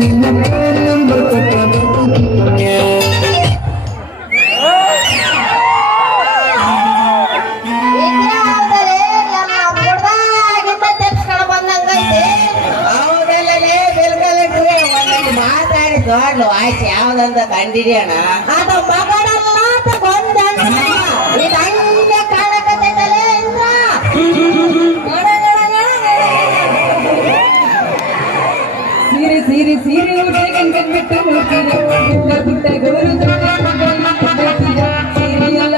ನಿನ್ನ phone number ಕೊಟ್ಟ ಇದ್ಯಾವ್ದರೆ ಎಲ್ಲ ಬುಡ್ದಾಗಿಂದ ತೆಪ್ಸ್ಕೊಂಡ್ ಬಂದಂಗೈತೆ. ಹೌದಲ್ಲೇ ಬಿಲ್ ಕಲೆಕ್ಟ್ರೆ ಒಂದೊಂದು ಮಾತಾಡಿ ದೊಡ್ಡ ವಾಯ್ಸ್ ಯಾವ್ದಂತ ಕಂಡಿಡಿಯೋಣ ಅದು ಸೀರೆ ಸೀರೆ ಸೀರೆ ಉಡುಗೆ ಕಣ್ಬಿಟ್ಟು ನೋಡ್ತೀರ ಬಿಟ್ಟ ಬಿಟ್ಟ ಗೋರು ನೋಡ್ತೀರ ಸೀರೆ ಎಲ್ಲ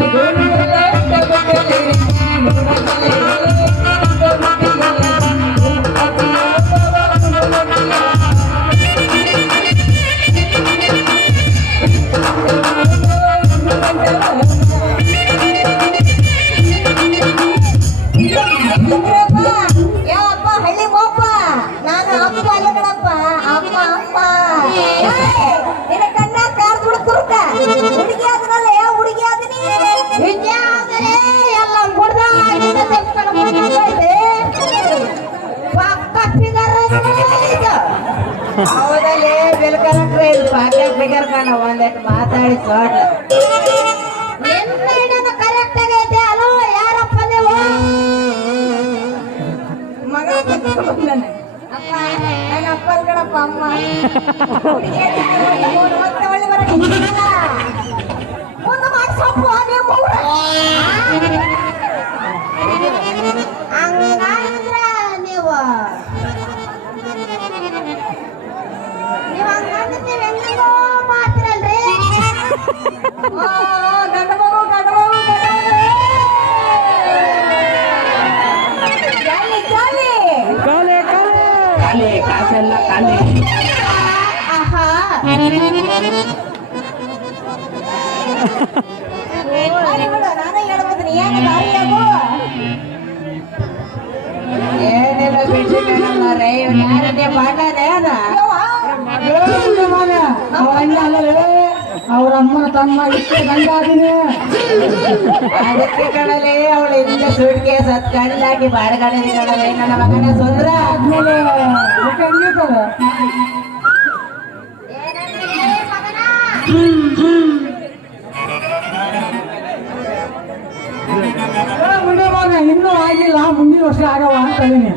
ಹೌದಲ್ಲೇ ಬಿಲ್ ಕಲೆಕ್ಟ್ರೆ ಇದು ಪಾಕೆಟ್ ಬಿಗರ್ ಕಾಣ ಮಾತಾಡಿ ತೋಟ ನಿನ್ನ correct ಆಗೈತೆ. ಅಲೋ, ಯಾರಪ್ಪ ನೀವು? ಮಗ ನನ್ನ ಅಪ್ಪ ಅಲ್ಲ ಕಣಪ್ಪ, ಅಮ್ಮ. ಹುಡುಗಿ ಆದ್ರಲ್ಲ, ಮೂರು ಮತ್ತೆ ಒಳ್ಳೆ ಬರಕ್ಕೆ ಬರಲ್ಲ. ಮುಂದೆ ಮಾಡ್ಸಪ್ಪ, ನಿಮ್ಮ ಊರ. ಹಂಗಂದ್ರ ನೀವು ನೀವು ಹಂಗಂದ್ರೆ ಮಾತ್ರ ಹೆಂಗೋ ಖಾಲಿ ಕಾಸೆಲ್ಲ ಆಗು ಏನಿಲ್ಲ ಬಿಟ್ಟು ರೇ ಯಾರನ್ನೇ ಅದ? ಅವ್ರ ಅಮ್ಮನ ತಮ್ಮ ಇಷ್ಟೇ ಗಂಡಾದಿನಿ. ಅದಕ್ಕೆ ಕಣಲೆ ಅವಳು ಇಂದ ಸುಡ್ ಕೇಸ್ ಹತ್ ಕಣ್ಣಾಕಿ ಕಣಲೆ ನನ್ನ ಮಗನ ಸುಂದ್ರ ಆದ್ಮೇಲೆ ಯಾಕೆ ಹಂಗಿರ್ತದೆ ಏನಂದ್ರೆ ಮಗನ ಮುಂದೆ ಮಗ ಇನ್ನೂ ಆಗಿಲ್ಲ ಮುಂದಿನ ವರ್ಷ ಆಗವ ಅಂತ ಇದೀನಿ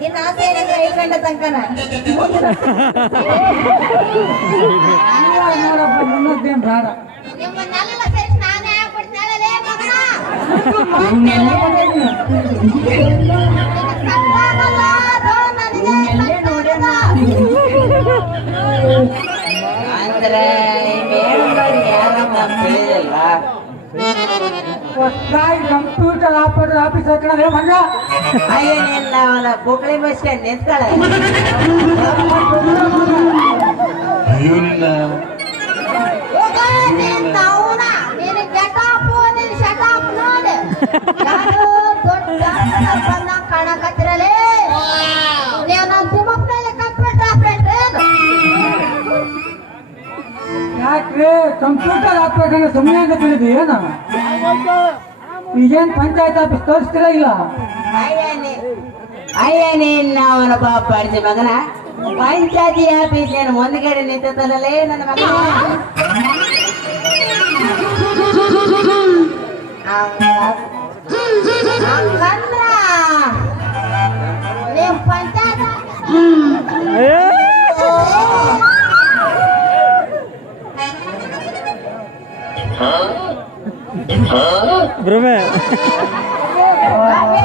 ನಿನ್ನ ಆಸೆ ಏನಂದ್ರೆ ಐದು ಗಂಟೆ ತನಕನ ಇವಾಗ ನೋಡಪ್ಪ ಮುನ್ನದ್ದೇನು ಬೇಡ ನಿಮ್ಮನ್ನೆಲ್ಲ ಸೇರಿಸಿ ನಾನೇ ಆಗ್ಬಿಡ್ತಾಳಲೇ ಮಗನ ಹೊಸ್ದಾಗಿ ಕಂಪ್ಯೂಟರ್ ಆಪರೇಟರ್ ಆಫೀಸ್ ಹತ್ರ ಮಗ ಅಯ್ಯ ನಿನ್ನ ಅವನ ಕುಕ್ಳಿ ಬಸ್ಕೊಂಡು ನಿಂತ್ಕೊಳ್ಳ ಹೋಗ ನಿನ್ನ ಅವ್ನ, ನಿನ್ನ ಗೆಟಪ್, ನಿನ್ನ ಶಟಪ್ ನೋಡು. ದೊಡ್ಡ ಯಾಕ್ರಿ ಕಂಪ್ಯೂಟರ್ ಹಾಕ್ಬೇಕಂದ್ರೆ ಸುಮ್ಮನೆ ಅಂತ ತಿಳಿದ್ವಿ ಏನ? ಈಗೇನ್ ಪಂಚಾಯತ್ ಆಫೀಸ್ ತೋರಿಸ್ತಿರ ಇಲ್ಲ? ಮಗನ. ಪಂಚಾಯತಿ ಆಫೀಸ್ ಏನು, ಮುಂದ್ಗಡೆ ನಿಂತದಲ್ಲೇ ನನ್ನ ಮಗ? ಅಲ್ಲ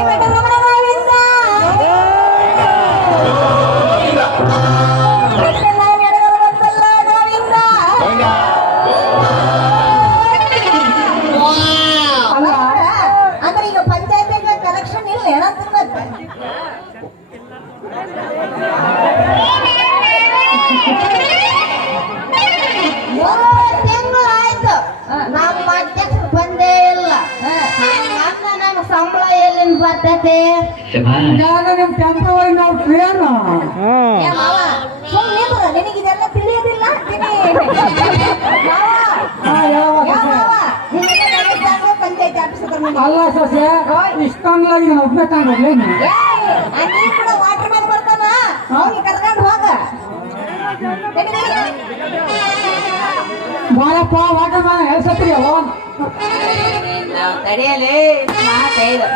ಅಧ್ಯಕ್ಷರು ಬಂದೇ ಇಲ್ಲ. ನಮ್ಮ ಸಂಬಳ ಎಲ್ಲಿಂದ ಬರ್ತೈತೆ? ನಾನು ನಿಮ್ ಟೆಂಪ್ರವರಿ ನಾವು ಟ್ರೇನ್ ಏ ಮಾವ ಸುಮ್ಮನೆ ತಿಳಿಯೋದಿಲ್ಲ? ನಿನಗೆ ಹತ್ರ ಬಂದಿದ್ದೆ. ಅಲ್ಲ ಸೊಸೆ ಇಷ್ಟೊಂದಾಗಿ ನಾನು ಒಬ್ಬನೇ ಕೂಡ ವಾಟರ್ ಮ್ಯಾನ್ ಬರ್ತಾನ ಹಾ. ಬಾಳಪ್ಪ ವಾಟರ್ ಮ್ಯಾನ್ ಹೇಳ್ಸತ್ರಿ ಅವನ್ ತಡೆಯಲಿ ಮಾತೈದು